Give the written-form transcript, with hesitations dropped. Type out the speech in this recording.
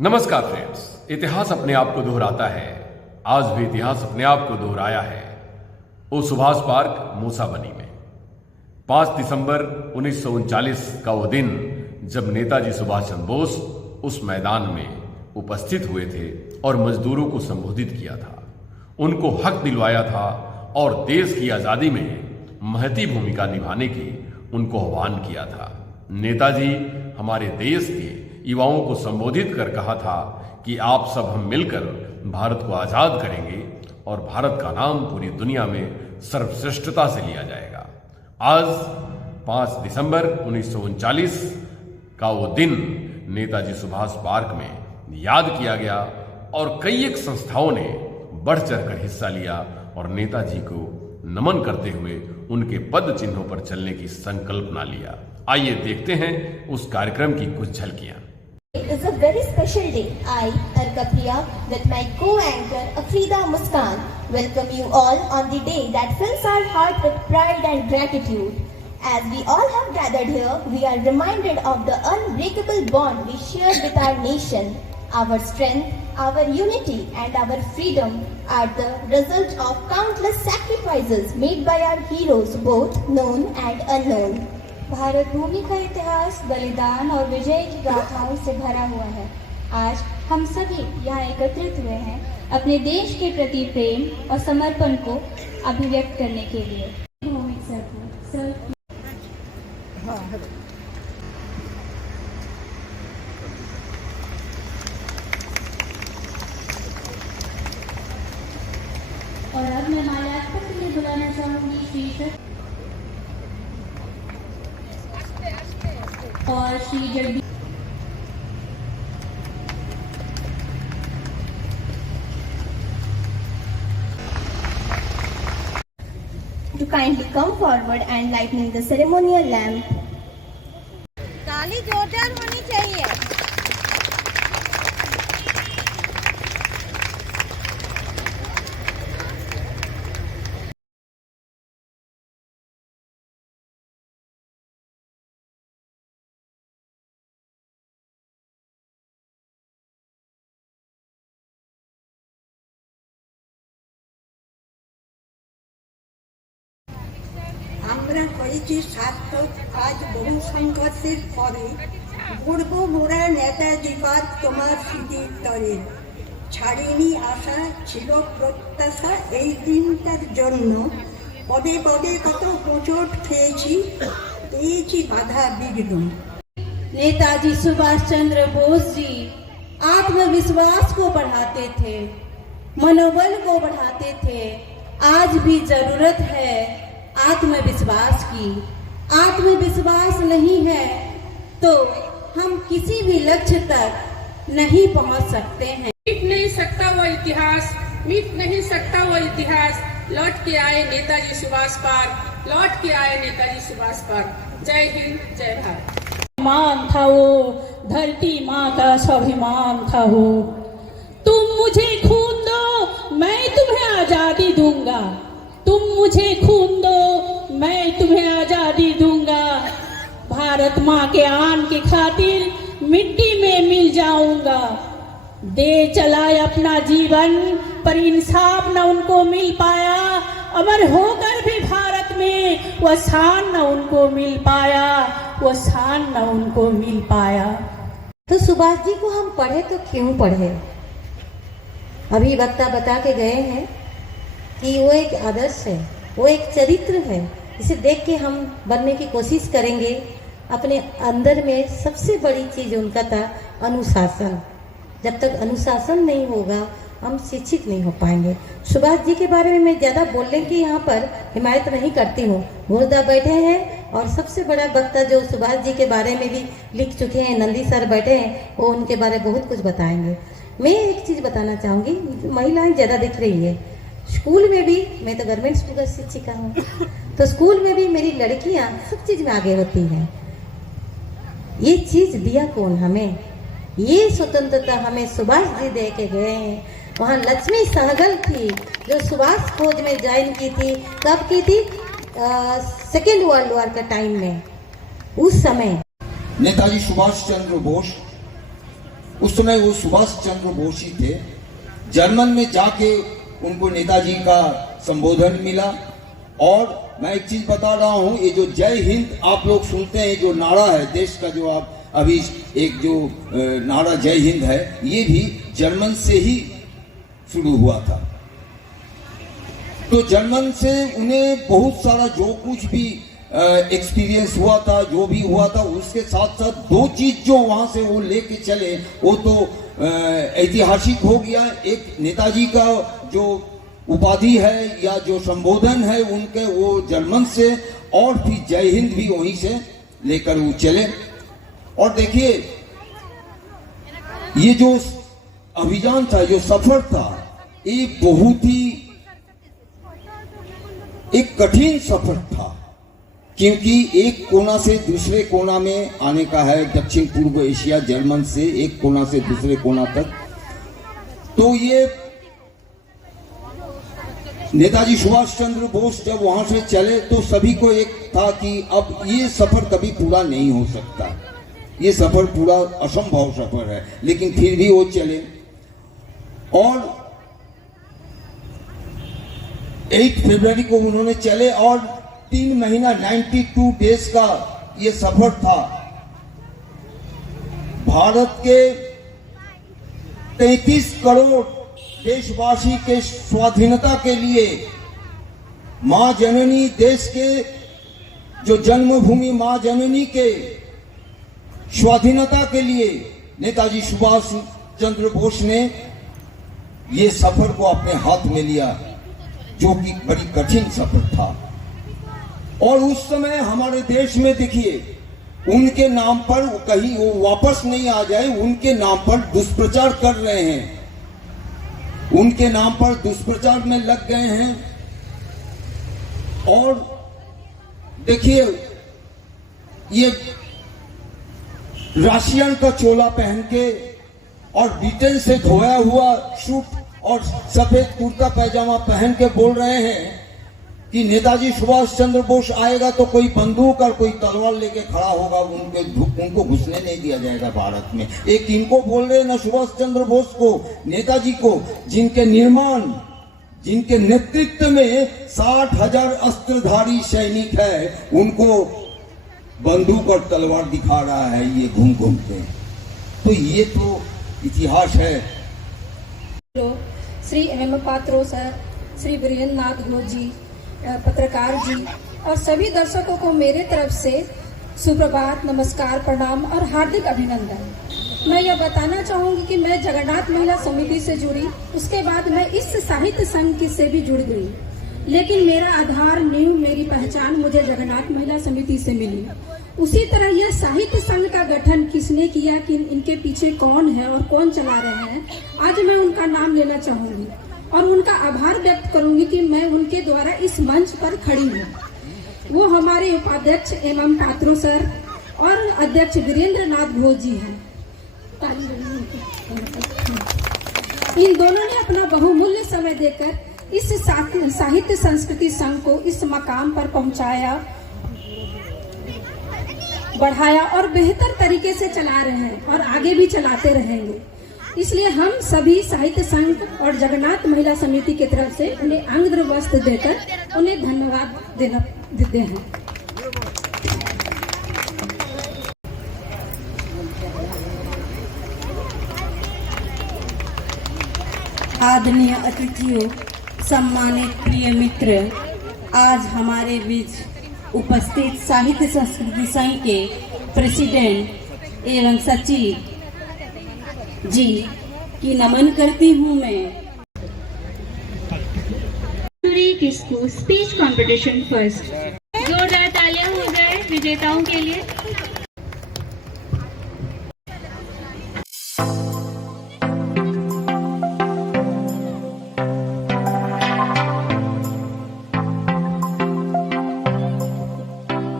नमस्कार फ्रेंड्स, इतिहास अपने आप को दोहराता है। आज भी इतिहास अपने आप को दोहराया है। वो सुभाष पार्क मूसाबनी में 5 दिसंबर 1939 का वो दिन जब नेताजी सुभाष चंद्र बोस उस मैदान में उपस्थित हुए थे और मजदूरों को संबोधित किया था, उनको हक दिलवाया था और देश की आज़ादी में महती भूमिका निभाने की उनको आह्वान किया था। नेताजी हमारे देश के युवाओं को संबोधित कर कहा था कि आप सब हम मिलकर भारत को आज़ाद करेंगे और भारत का नाम पूरी दुनिया में सर्वश्रेष्ठता से लिया जाएगा। आज 5 दिसंबर 1939 का वो दिन नेताजी सुभाष पार्क में याद किया गया और कई एक संस्थाओं ने बढ़ चढ़कर हिस्सा लिया और नेताजी को नमन करते हुए उनके पद चिन्हों पर चलने की संकल्पना लिया। आइए देखते हैं उस कार्यक्रम की कुछ झलकियां। It is a very special day. I, Arka Priya, with my co-anchor Afrida Muskan, welcome you all on the day that fills our heart with pride and gratitude. As we all have gathered here, we are reminded of the unbreakable bond we share with our nation. Our strength, our unity and our freedom are the result of countless sacrifices made by our heroes, both known and unknown. Bharat भूमि का इतिहास बलिदान और विजय की गाथाओं से भरा हुआ है। आज हम सभी यहाँ एकत्रित हुए हैं अपने देश के प्रति प्रेम और समर्पण को अभिव्यक्त करने के लिए। और अब मैं माल्यार्पण के लिए बुलाना चाहूंगी श्री और Shri Jagdish. To kindly come forward and lighten the ceremonial lamp. ताली जोरदार होनी चाहिए। আমরা করেছি সার্থক আজ বহু সংঘর্ষের পরে গড়ব মোরা নেতাজি পার্ক তোমার স্মৃতির তরে। ছাড়েনি আশা, ছিল প্রত্যাশা এই দিনটার জন্য। পদে পদে কত হোঁচট খেয়েছি, পেয়েছি বাধা বিঘ্ন। नेताजी सुभाष चंद्र बोस जी आत्मविश्वास को बढ़ाते थे, मनोबल को बढ़ाते थे। आज भी जरूरत है आत्मविश्वास की। आत्मविश्वास नहीं है तो हम किसी भी लक्ष्य तक नहीं पहुंच सकते हैं। मिट नहीं सकता वो इतिहास, मिट नहीं सकता वो इतिहास। लौट के आए नेताजी सुभाष पार्क, लौट के आए नेताजी सुभाष पार्क। जय हिंद, जय भारत। मान था वो, धरती माँ का स्वाभिमान था वो। तुम मुझे खून दो, मैं तुम्हें आजादी दूंगा। तुम मुझे खून दो, मैं तुम्हें आजादी दूंगा। भारत माँ के आन की खातिर मिट्टी में मिल जाऊंगा। दे चलाए अपना जीवन पर इंसाफ न उनको मिल पाया। अमर होकर भी भारत में वह शान न उनको मिल पाया, वह शान न उनको मिल पाया। तो सुभाष जी को हम पढ़े तो क्यों पढ़े? अभी वक्ता बता के गए हैं कि वो एक आदर्श है, वो एक चरित्र है। इसे देख के हम बनने की कोशिश करेंगे। अपने अंदर में सबसे बड़ी चीज़ उनका था अनुशासन। जब तक अनुशासन नहीं होगा हम शिक्षित नहीं हो पाएंगे। सुभाष जी के बारे में मैं ज़्यादा बोलने की यहाँ पर हिमायत नहीं करती हूँ। घोषदा बैठे हैं और सबसे बड़ा वक्ता जो सुभाष जी के बारे में भी लिख चुके हैं, नंदी सर बैठे हैं, वो उनके बारे में बहुत कुछ बताएंगे। मैं एक चीज़ बताना चाहूँगी, महिलाएं ज़्यादा दिख रही है। स्कूल में भी, मैं तो गवर्नमेंट स्कूल का शिक्षिका हूँ, तो स्कूल में भी मेरी लड़कियाँ सब चीज़ में आगे होती हैं। ये चीज़ दिया कौन हमें? ये स्वतंत्रता हमें सुभाष जी दे के गए हैं। वहाँ लक्ष्मी सहगल थी जो सुभाष फौज में ज्वाइन की थी। कब की थी? सेकेंड वर्ल्ड वॉर के टाइम में। उस समय नेताजी सुभाष चंद्र बोस उस समय वो सुभाष चंद्र बोस ही थे। जर्मन में जाके उनको नेताजी का संबोधन मिला। और मैं एक चीज बता रहा हूं, ये जो जय हिंद आप लोग सुनते हैं, जो नारा है देश का, जो आप अभी एक जो नारा जय हिंद है, ये भी जर्मन से ही शुरू हुआ था। तो जर्मन से उन्हें बहुत सारा जो कुछ भी एक्सपीरियंस हुआ था, जो भी हुआ था, उसके साथ साथ दो चीज जो वहां से वो लेके चले वो तो ऐतिहासिक हो गया। एक नेताजी का जो उपाधि है या जो संबोधन है उनके, वो जर्मन से, और फिर जय हिंद भी वहीं से लेकर वो चले। और देखिए ये जो अभियान था, जो सफर था, ये बहुत ही एक कठिन सफर था, क्योंकि एक कोना से दूसरे कोना में आने का है। दक्षिण पूर्व एशिया, जर्मन से एक कोना से दूसरे कोना तक। तो ये नेताजी सुभाष चंद्र बोस जब वहां से चले तो सभी को एक था कि अब ये सफर कभी पूरा नहीं हो सकता, ये सफर पूरा असंभव सफर है। लेकिन फिर भी वो चले और 8 फरवरी को उन्होंने चले और 3 महीना 92 डेज का ये सफर था। भारत के 33 करोड़ देशवासी के स्वाधीनता के लिए, मां जननी, देश के जो जन्मभूमि मां जननी के स्वाधीनता के लिए नेताजी सुभाष चंद्र बोस ने ये सफर को अपने हाथ में लिया, जो कि बड़ी कठिन सफर था। और उस समय हमारे देश में देखिए, उनके नाम पर कहीं वो वापस नहीं आ जाए, उनके नाम पर दुष्प्रचार कर रहे हैं, उनके नाम पर दुष्प्रचार में लग गए हैं। और देखिए ये राशियन का चोला पहन के और ब्रिटेन से धोया हुआ सूट और सफेद कुर्ता पैजामा पहन के बोल रहे हैं कि नेताजी सुभाष चंद्र बोस आएगा तो कोई बंदूक और कोई तलवार लेके खड़ा होगा, उनको घुसने नहीं दिया जाएगा भारत में। एक इनको बोल रहे हैं ना, सुभाष चंद्र बोस को, नेताजी को, जिनके निर्माण, जिनके नेतृत्व में 60,000 अस्त्रधारी सैनिक है, उनको बंदूक और तलवार दिखा रहा है ये घूम घूम के। तो ये तो इतिहास है। श्री एम पात्रो सर, श्री वीरेंद्र नाथ घोष जी, पत्रकार जी और सभी दर्शकों को मेरे तरफ से सुप्रभात, नमस्कार, प्रणाम और हार्दिक अभिनंदन। मैं यह बताना चाहूंगी कि मैं जगन्नाथ महिला समिति से जुड़ी, उसके बाद मैं इस साहित्य संघ से भी जुड़ गई, लेकिन मेरा आधार, नींव, मेरी पहचान मुझे जगन्नाथ महिला समिति से मिली। उसी तरह यह साहित्य संघ का गठन किसने किया, कि इनके पीछे कौन है और कौन चला रहे हैं, आज मैं उनका नाम लेना चाहूंगी और उनका आभार व्यक्त करूंगी कि मैं उनके द्वारा इस मंच पर खड़ी हूँ। वो हमारे उपाध्यक्ष एवं पात्रो सर और अध्यक्ष वीरेंद्र नाथ घोष जी हैं। इन दोनों ने अपना बहुमूल्य समय देकर इस साहित्य संस्कृति संघ को इस मकाम पर पहुंचाया, बढ़ाया और बेहतर तरीके से चला रहे हैं और आगे भी चलाते रहेंगे। इसलिए हम सभी साहित्य संघ और जगन्नाथ महिला समिति की तरफ से उन्हें अंग्र वस्त्र देकर उन्हें धन्यवाद देते हैं। आदरणीय अतिथियों, सम्मानित प्रिय मित्र, आज हमारे बीच उपस्थित साहित्य संस्कृति संघ के प्रेसिडेंट एवं सचिव जी की नमन करती हूँ मैं। किसको स्पीच कंपटीशन फर्स्ट, जोरदार तालियां हो जाए विजेताओं के लिए।